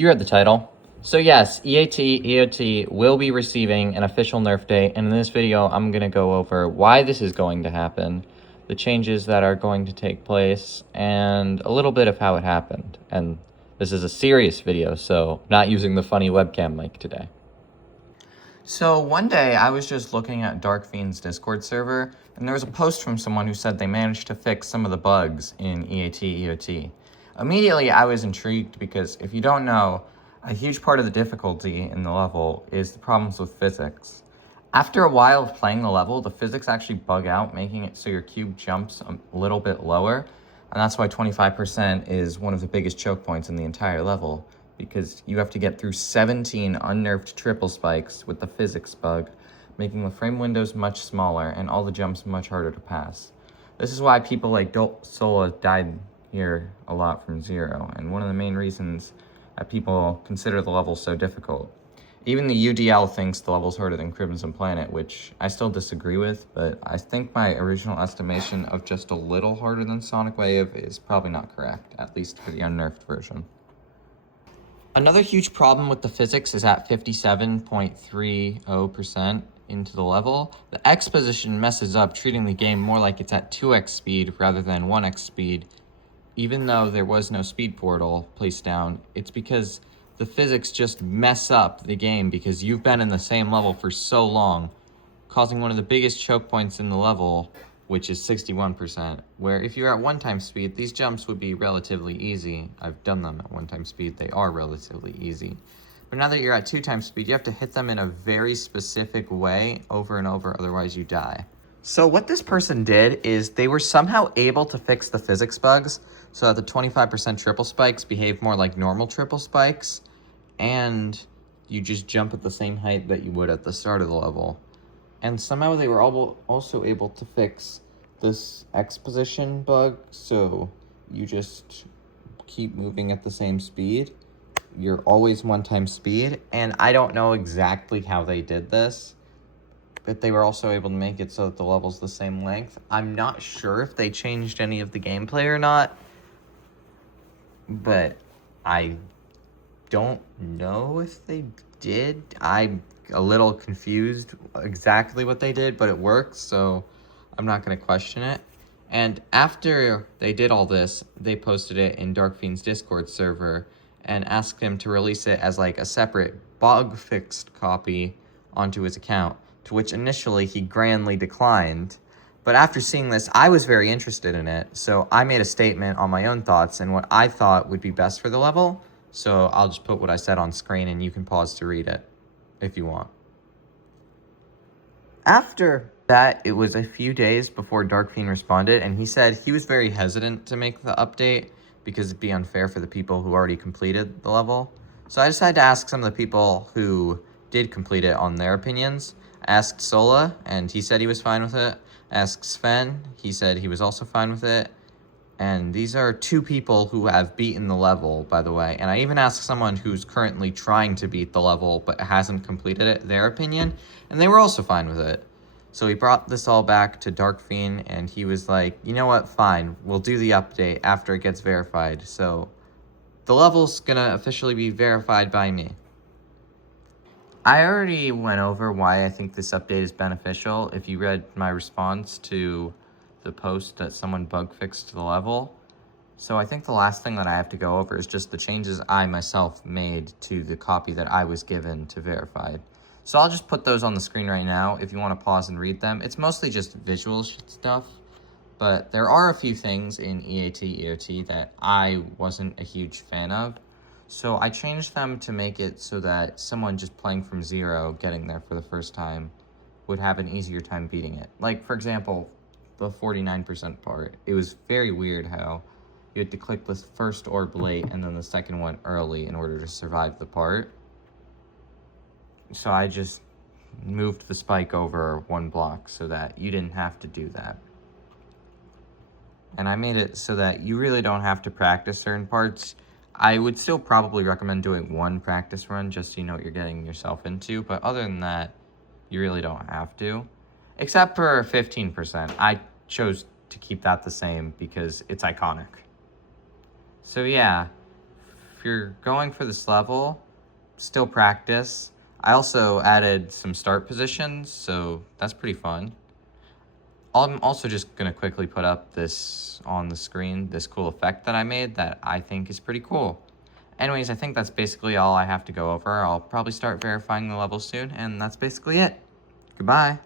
You read the title. So yes, EATEOT will be receiving an official Nerf date, and in this video I'm going to go over why this is going to happen, the changes that are going to take place, and a little bit of how it happened. And this is a serious video, so not using the funny webcam mic today. So one day I was just looking at Dark Fiend's Discord server, and there was a post from someone who said they managed to fix some of the bugs in EATEOT. Immediately I was intrigued because, if you don't know, a huge part of the difficulty in the level is the problems with physics. After a while of playing the level, the physics actually bug out, making it so your cube jumps a little bit lower, and that's why 25% is one of the biggest choke points in the entire level, because you have to get through 17 unnerfed triple spikes with the physics bug, making the frame windows much smaller and all the jumps much harder to pass. This is why people like Solah died here a lot from zero, and one of the main reasons that people consider the level so difficult. Even the UDL thinks the level's harder than Crimson Planet, which I still disagree with, but I think my original estimation of just a little harder than Sonic Wave is probably not correct, at least for the unnerfed version. Another huge problem with the physics is at 57.30% into the level. The X position messes up, treating the game more like it's at 2x speed rather than 1x speed. Even though there was no speed portal placed down, it's because the physics just mess up the game because you've been in the same level for so long, causing one of the biggest choke points in the level, which is 61%, where if you're at 1x speed, these jumps would be relatively easy. I've done them at 1x speed, they are relatively easy. But now that you're at 2x speed, you have to hit them in a very specific way over and over, otherwise you die. So what this person did is they were somehow able to fix the physics bugs so that the 25% triple spikes behave more like normal triple spikes, and you just jump at the same height that you would at the start of the level. And somehow they were also able to fix this X position bug, so you just keep moving at the same speed. You're always 1x speed, and I don't know exactly how they did this, but they were also able to make it so that the level's the same length. I'm not sure if they changed any of the gameplay or not, but I don't know if they did. I'm a little confused exactly what they did, but it works, so I'm not going to question it. And after they did all this, they posted it in Dark Fiend's Discord server and asked him to release it as like a separate bug-fixed copy onto his account, to which initially he grandly declined. But after seeing this, I was very interested in it, so I made a statement on my own thoughts and what I thought would be best for the level. So I'll just put what I said on screen and you can pause to read it if you want. After that, it was a few days before Dark Fiend responded, and he said he was very hesitant to make the update because it'd be unfair for the people who already completed the level. So I decided to ask some of the people who did complete it on their opinions. I asked Solah, and he said he was fine with it. I asked Sven, he said he was also fine with it. And these are two people who have beaten the level, by the way. And I even asked someone who's currently trying to beat the level but hasn't completed it, their opinion, and they were also fine with it. So he brought this all back to Dark Fiend, and he was like, you know what, fine, we'll do the update after it gets verified. So the level's gonna officially be verified by me. I already went over why I think this update is beneficial if you read my response to the post that someone bug fixed the level. So I think the last thing that I have to go over is just the changes I myself made to the copy that I was given to verified. So I'll just put those on the screen right now if you want to pause and read them. It's mostly just visual stuff, but there are a few things in EATEOT that I wasn't a huge fan of. So I changed them to make it so that someone just playing from zero, getting there for the first time, would have an easier time beating it. Like, for example, the 49% part. It was very weird how you had to click the first orb late and then the second one early in order to survive the part. So I just moved the spike over one block so that you didn't have to do that. And I made it so that you really don't have to practice certain parts. I would still probably recommend doing one practice run just so you know what you're getting yourself into, but other than that, you really don't have to. Except for 15%. I chose to keep that the same because it's iconic. So yeah, if you're going for this level, still practice. I also added some start positions, so that's pretty fun. I'm also just going to quickly put up this on the screen, this cool effect that I made that I think is pretty cool. Anyways, I think that's basically all I have to go over. I'll probably start verifying the level soon, and that's basically it. Goodbye.